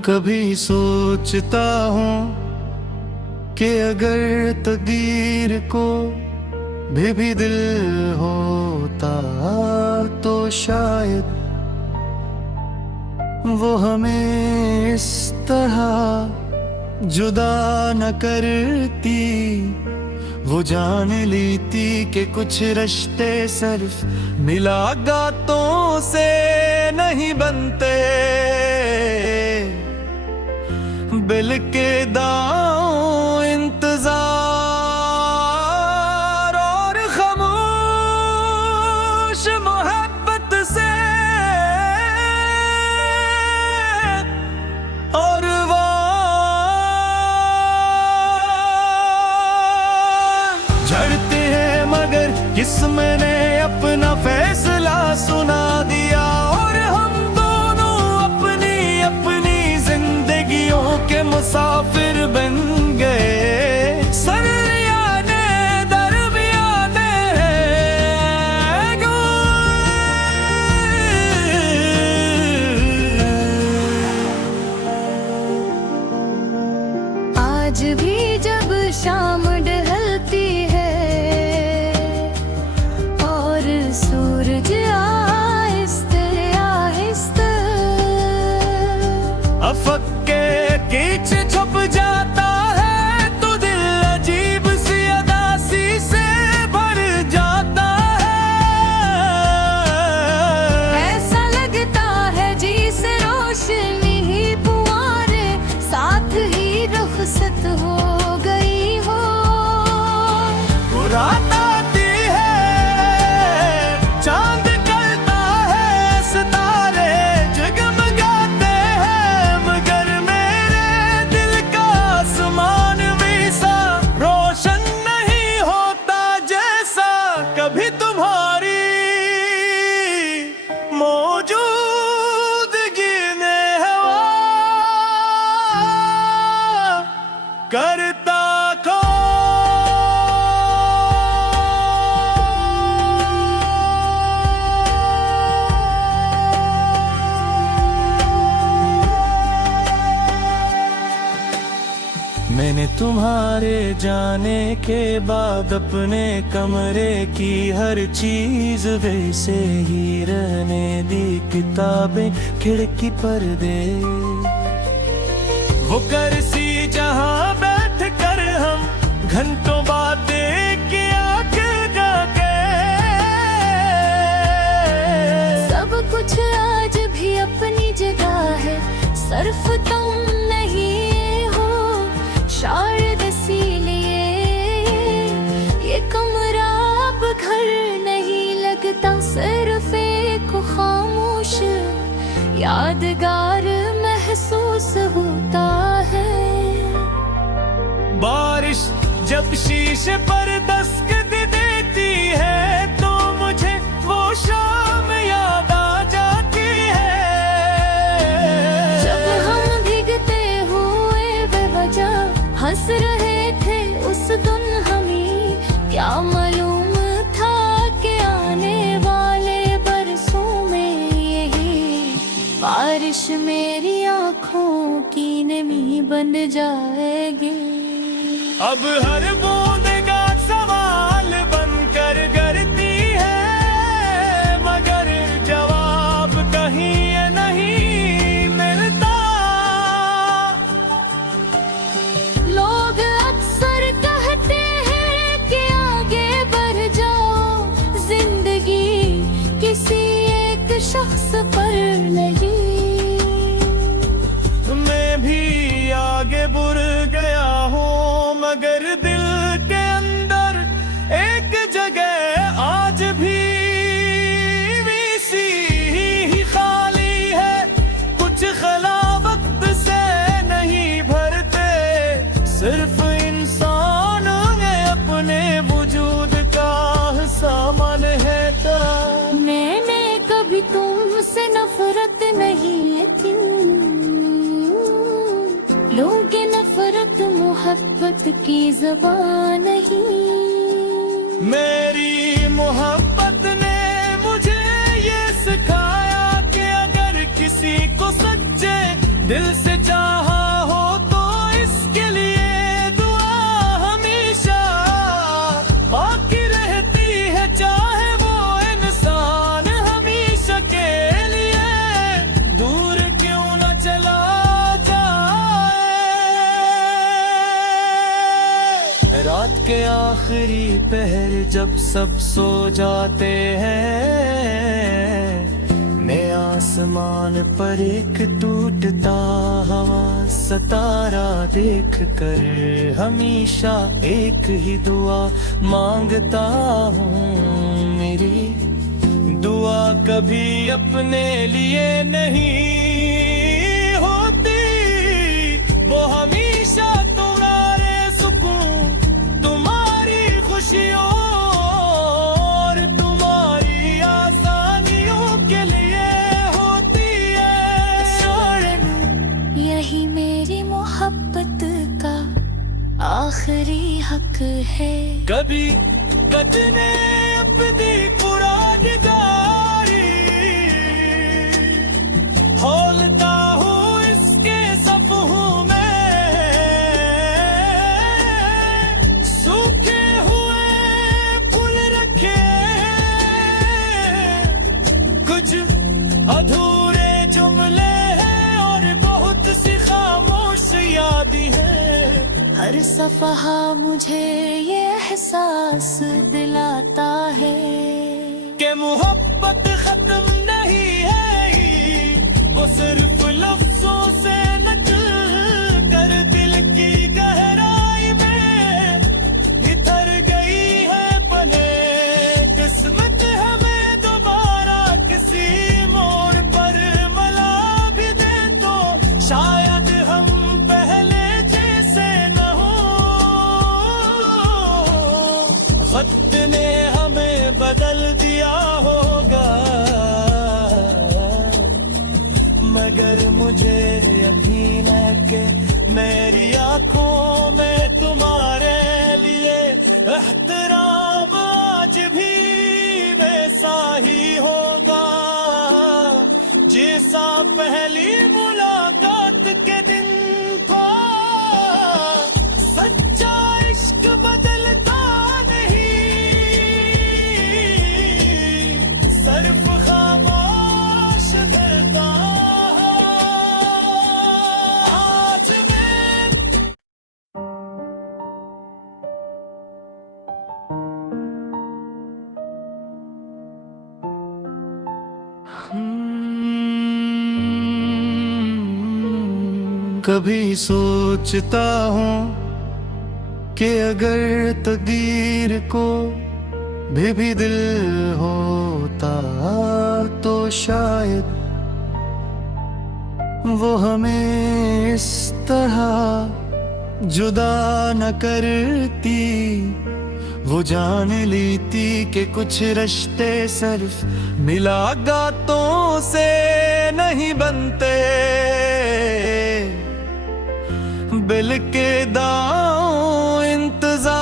कभी सोचता हूँ कि अगर तकदीर को भी दिल होता तो शायद वो हमें इस तरह जुदा न करती। वो जान लेती कि कुछ रिश्ते सिर्फ मुलाकातों से नहीं बनते, बिल के दांव इंतजार और खामोश मोहब्बत से और झड़ते हैं मगर किस्मत ने अपना फैसला सुना दिया और हम दोनों अपनी अपनी जिंदगियों के मुसाफिर बन गए। सरयाने दरमियाने आज भी जब शाम ढलती है और सूरज आहिस्ते आहिस्ते अफक के पीछे छुप जाता है तो दिल अजीब सी अदासी से भर जाता है। ऐसा लगता है जैसे रोशनी ही पुआरे साथ ही रुखसत हो गई हो। रात आती है, चांद निकलता है, सितारे जगमगाते हैं, मगर मेरे दिल का आसमान वैसा रोशन नहीं होता जैसा कभी तुम्हारी मौजूदगी ने हवा करता खो। मैंने तुम्हारे जाने के बाद अपने कमरे की हर चीज वैसे ही रहने दी। किताबें, खिड़की, पर्दे, वो कुर्सी जहां बैठ कर हम घंटों बातें किया करके। सब कुछ आज भी अपनी जगह है, सिर्फ तुम नहीं हो। शायद इसीलिए ये कमरा अब घर नहीं लगता, सिर्फ एक खामोश यादगार महसूस होता है। बारिश जब शीशे पर दस्तक देती है तो मुझे वो शाम याद आ जाती है। जब हम भीगते हुए बेवजह हंस रहे थे उस दिन, हमें क्या मालूम था कि आने वाले बरसों में यही बारिश मेरी आँखों की नमी बन जाएगी। अब हर बूंद का सवाल बनकर गिरती है, मगर जवाब कहीं ये नहीं मिलता। लोग अक्सर कहते हैं कि आगे बढ़ जाओ, जिंदगी किसी एक शख्स पर नहीं। मैं भी आगे बढ़ गया हूँ मगर दिल के अंदर एक जगह आज भी वैसी ही खाली है। कुछ खला वक्त से नहीं भरते, सिर्फ इंसान है अपने वजूद का सामान है। मैंने कभी तुमसे नफरत नहीं की, लोग नफरत मोहब्बत की ज़बान नहीं। मेरी मोहब्बत ने मुझे ये सिखाया कि अगर किसी को सच्चे दिल से चाहा हो तो इसके लिए दुआ हमेशा बाकी रहती है, चाहे वो इंसान हमेशा के लिए दूर क्यों न चला जाए। रात के आखिरी पहर जब सब सो जाते हैं, मैं आसमान पर एक टूटता हवा सितारा देख कर हमेशा एक ही दुआ मांगता हूँ। मेरी दुआ कभी अपने लिए नहीं होती, वो हमेशा तुम्हारे सुकून, तुम्हारी खुशियों और तुम्हारी आसानियों के लिए होती है। यही मेरी मोहब्बत का आखिरी हक है। कभी गजने अपनी पुरानी खोलता हूँ इसके सफ़हों में, सूखे हुए फूल रखे, कुछ अधूरे जुमले हैं और बहुत सी खामोश यादें हैं। हर सफ़हा मुझे ये एहसास दिलाता है कि मोहब्बत खत्म नहीं है, वो सिर्फ लफ्जों से नकल कर दिल की गहराई में भीतर गई है। भले किस्मत हमें दोबारा किसी मोड़ पर मिला भी दे तो शायद हम पहले जैसे न हो। वक्त ने हमें बदल दिया होगा, मगर मुझे यकीन है कि मेरी आंखों में तुम्हारे लिए एहतराम आज भी वैसा ही होगा जैसा पहली मुलाकात के दिन था। सच्चा इश्क बदलता नहीं, सिर्फ खामोश रहता। कभी सोचता हूँ कि अगर तकदीर को भी दिल होता तो शायद वो हमें इस तरह जुदा न करती। वो जान लेती कि कुछ रिश्ते सिर्फ मुलाकातों से नहीं बनते, बिल के दांव इंतजार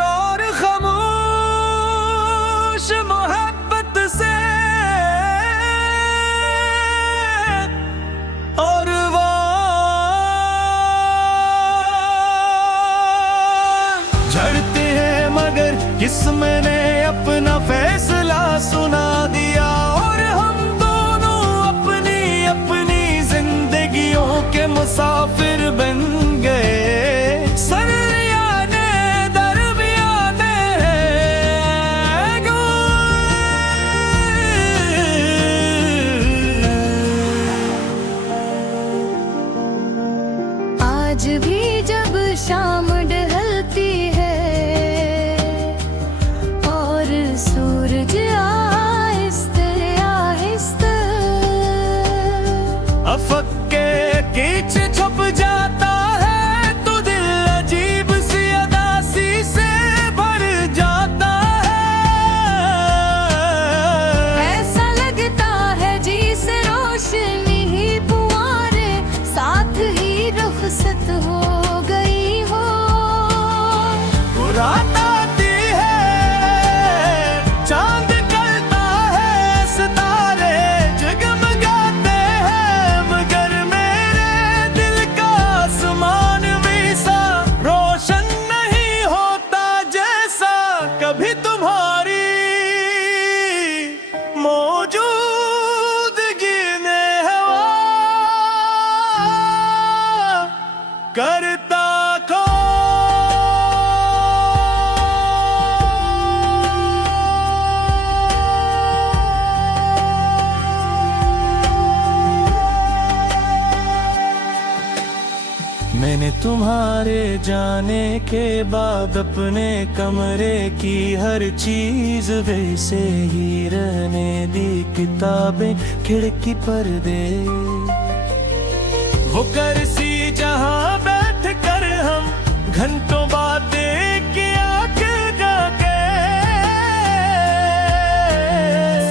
और खामोश मोहब्बत से और झड़ते हैं, मगर किस्मत ने अपना फैसला सुना दिया और हम दोनों अपनी अपनी जिंदगियों के मुसाफिर बन गए। सरयाने दरमियाने आज भी जब शाम ढलती है और सूरज आहिस्ते आहिस्ते अफक के पीछे छुप जाता है तो दिल अजीब सी अदासी से भर जाता है। ऐसा लगता है जैसे रोशनी ही पुआरे साथ ही रुखसत हो गई हो। रात आती है, चांद निकलता है, सितारे जगमगाते हैं, करता खो। मैंने तुम्हारे जाने के बाद अपने कमरे की हर चीज वैसे ही रहने दी, किताबें खिड़की पर्दे वो कुर्सी जहां बैठ कर हम घंटों बातें किया करके।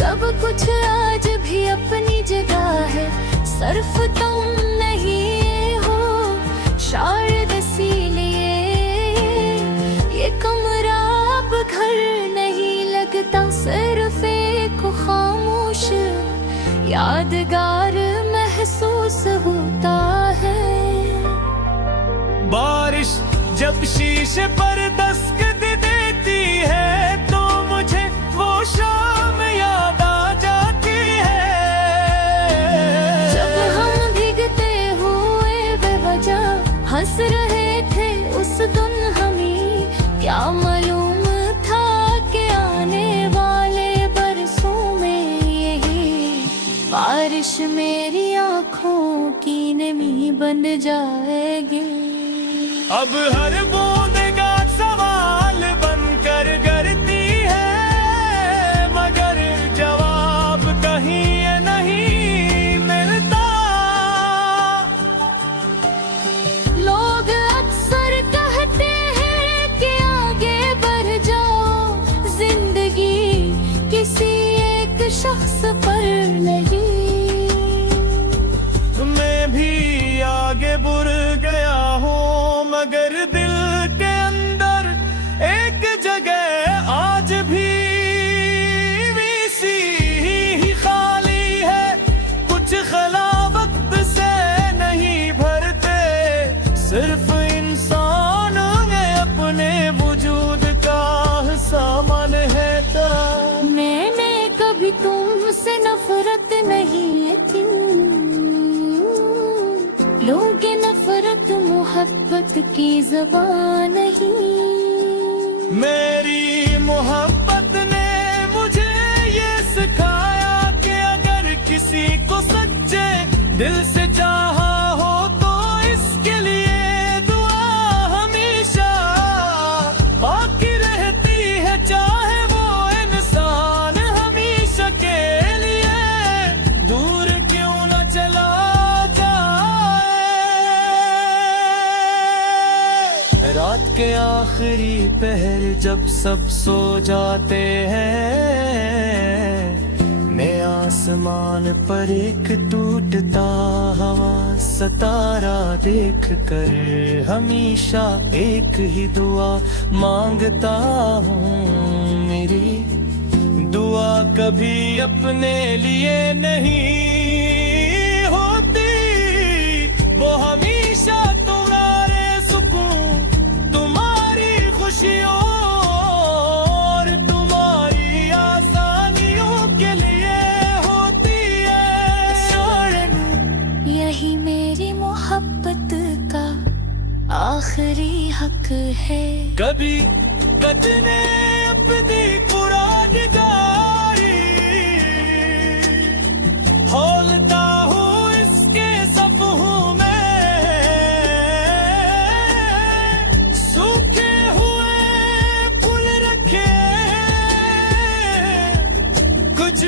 सब कुछ आज भी अपनी जगह है, सिर्फ तुम नहीं हो शायद इसीलिए ये कमरा अब घर नहीं लगता, सिर्फ एक खामोश यादगार महसूस होता है। बारिश जब शीशे पर दस्तक देती है तो मुझे वो शाम याद आ जाती है, जब हम भीगते हुए बेवजह हंस रहे थे उस दिन, हमें क्या मालूम था कि आने वाले बरसों में यही बारिश मेरी आँखों की नमी बन जाएगी। अब हर बूंद का सवाल बनकर गिरती है, मगर जवाब कहीं नहीं मिलता। लोग अक्सर कहते हैं कि आगे बढ़ जाओ, जिंदगी किसी एक शख्स पर नहीं। मैं भी आगे बढ़ गया हूँ, मगर दिल के अंदर एक जगह आज भी वैसी ही खाली है। कुछ खला वक्त से नहीं भरते, सिर्फ इंसान में अपने वजूद का सामान है। मैंने कभी तुमसे नफरत नहीं की, लोग नफरत मोहब्बत की ज़बान नहीं। मेरी मोहब्बत ने मुझे ये सिखाया कि अगर किसी को सच्चे दिल से चाहा हो तो इसके लिए दुआ हमेशा बाकी रहती है, चाहे वो इंसान हमेशा के लिए दूर क्यों न चला जाए। रात के आखिरी पहर जब सब सो जाते हैं, मैं आसमान पर एक टूटता हवा सितारा देख कर हमेशा एक ही दुआ मांगता हूँ। मेरी दुआ कभी अपने लिए नहीं होती, वो हमेशा तुम्हारे सुकून, तुम्हारी खुशियों और तुम्हारी आसानियों के लिए होती है। यही मेरी मोहब्बत का आखिरी हक है। कभी गजने अपनी पुरानी गाड़ी खोलता हूँ इसके सफ़ों में, सूखे हुए फूल रखे कुछ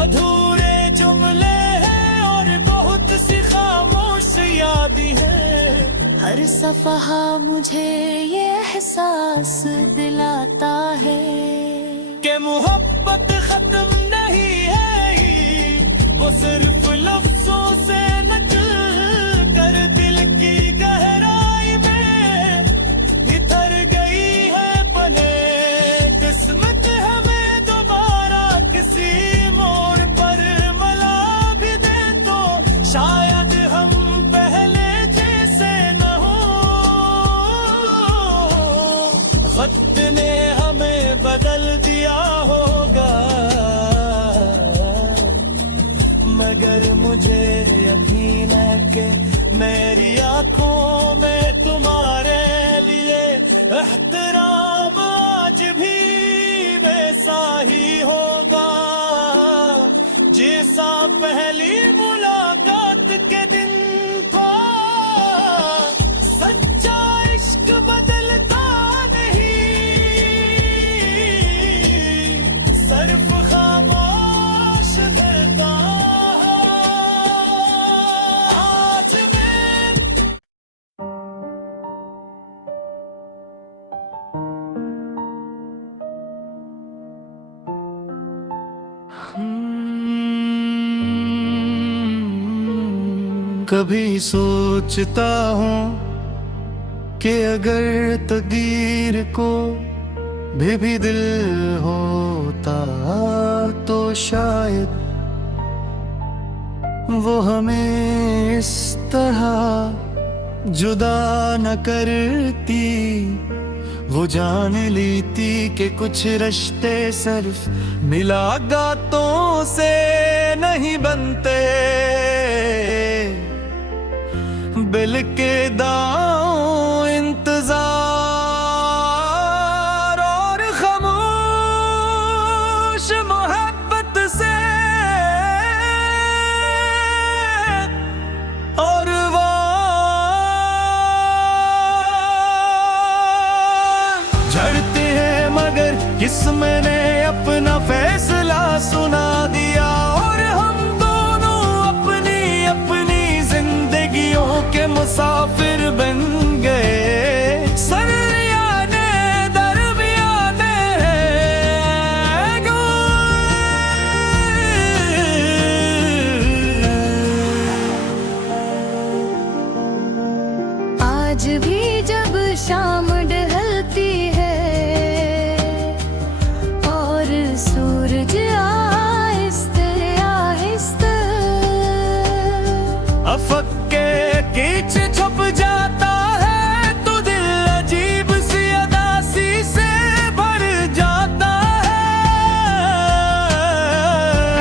अधूरे जुमले हैं और बहुत सी खामोश यादें हैं। हर सफ़हा मुझे ये एहसास दिलाता है कि मोहब्बत खत्म नहीं है, वो सिर्फ लफ्जों से नकल कर दिल की गहराई में भीतर गई है पले। किस्मत हमें दोबारा किसी मोड़ पर मिला भी दे तो शायद हम पहले जैसे न हो। वक्त ने हमें बदल दिया होगा, मगर मुझे यकीन है कि मेरी आंखों में कभी सोचता हूँ कि अगर तकदीर को भी दिल होता तो शायद वो हमें इस तरह जुदा न करती। वो जान लेती कि कुछ रिश्ते सिर्फ मुलाकातों से नहीं बनते, बिल के दांव इंतजार और खामोश मोहब्बत से और झड़ते हैं मगर किस्मत ने अपना फैसला सुना दिया और हम दोनों अपनी अपनी जिंदगियों के मुसाफिर बन गए। सरयाने दरमियाने आज भी जब शाम ढलती है और सूरज आहिस्ते आहिस्ते अफक के पीछे छुप जाता है तो दिल अजीब सी अदासी से भर जाता है।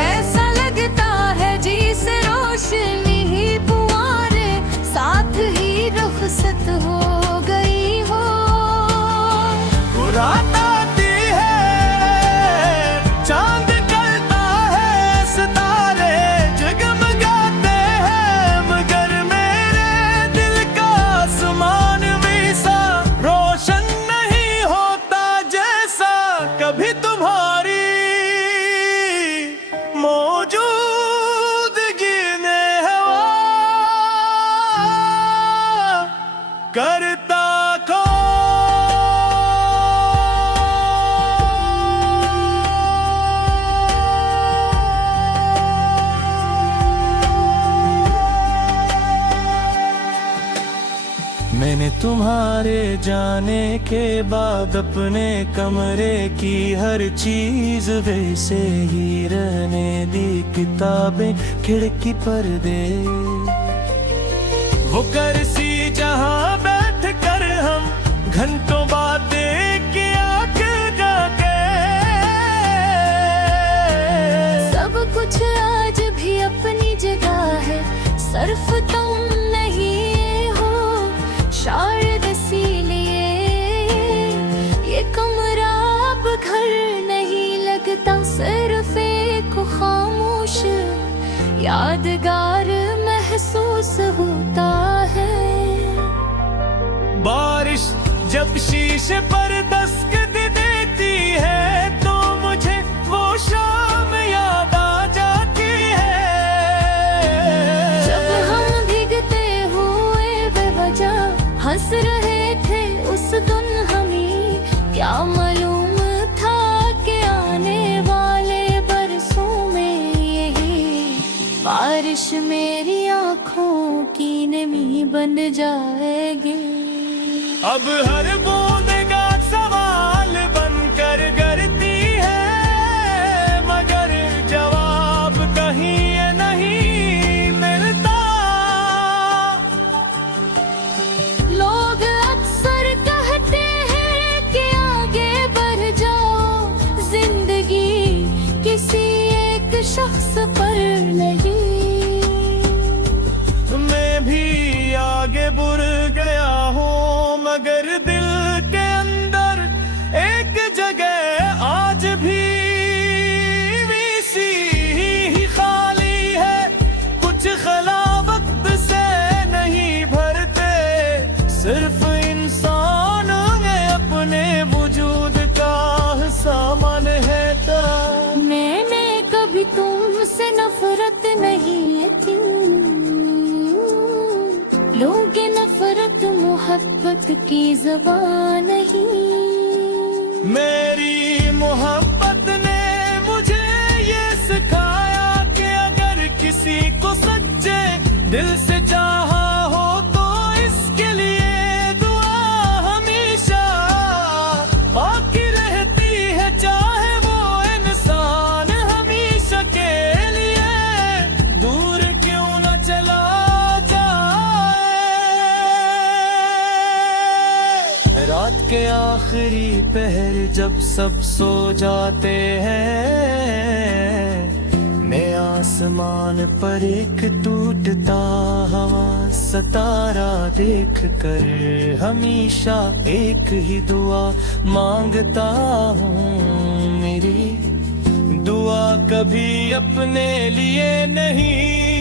ऐसा लगता है जैसे रोशनी ही पुआरे साथ ही रुखसत हो गई हो। रात आती है, चांद निकलता है, सितारे जगमगाते हैं, मगर मेरे दिल का आसमान वैसा रोशन नहीं होता जैसा कभी तुम्हारी मौजूदगी ने हवा करता खो। मैंने तुम्हारे जाने के बाद अपने कमरे की हर चीज वैसे ही रहने दी, किताबें खिड़की पर्दे वो कुर्सी जहां बैठ कर हम घंटों बातें किया करके। सब कुछ आज भी अपनी जगह है, सिर्फ तुम नहीं हो शायद इसीलिए ये कमरा अब घर नहीं लगता, सिर्फ एक खामोश यादगार महसूस होता है। बारिश जब शीशे पर दस्तक देती है तो मुझे वो शाम याद आ जाती है। जब हम भीगते हुए बेवजह हंस रहे थे उस दिन, हमें क्या मालूम था कि आने वाले बरसों में यही बारिश मेरी आँखों की नमी बन जाएगी। अब हर बूंद का सवाल बनकर करती है, मगर जवाब कहीं ये नहीं मिलता। लोग अक्सर कहते हैं कि आगे बढ़ जाओ, जिंदगी किसी एक शख्स पर नहीं। मैं भी आगे बढ़ गया हूँ मगर दिल के अंदर एक जगह आज भी वैसी ही खाली है। कुछ खला वक्त से नहीं भरते, सिर्फ इंसान में अपने वजूद का सामान है। मैंने कभी तुमसे नफरत नहीं की, लोग नफरत मोहब्बत की ज़बान नहीं। मेरी मोहब्बत ने मुझे ये सिखाया कि अगर किसी को सच्चे दिल से रात के आखिरी पहर जब सब सो जाते हैं, मैं आसमान पर एक टूटता हवा सितारा देख कर हमेशा एक ही दुआ मांगता हूँ। मेरी दुआ कभी अपने लिए नहीं,